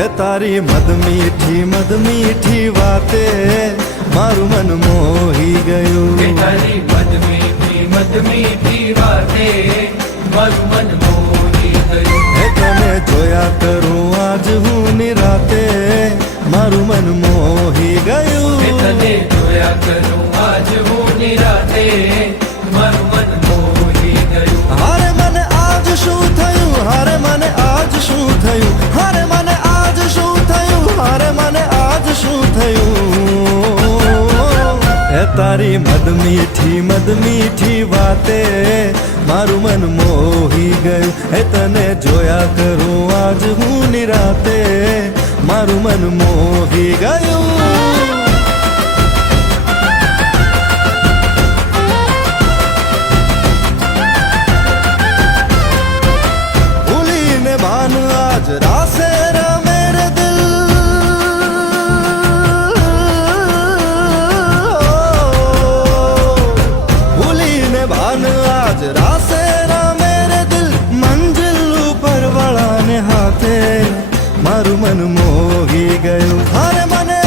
એ તારી મદ મીઠી વાતે મારું મન મોહી ગયું. તારી મદ મીઠી વાતે મારું મન મોહી ગયું. એ તને જોયા કરું આજ હું નિરાતે મારું મન મોહી ગયું. તને જોયા કરું આજ હું નિરાતે મારું મન મોહી ગયું. હારે મને આજ શું થયું, હારે મને આજ શું થયું, હારે મને આજ શું થયું, હારે મને આજ શું થયું. એ તારી મદ મીઠી વાતે મારું મન મોહી ગયું. એ તને જોયા કરું આજ હું નિરાતે મારું મન મોહી ગયું. आज रासे रमे रे दिल, भूली ने भान आज रासे रमे रे दिल. मंजिल ऊपर वाला ने हाथे मारू मन मोही गયું. हारे मने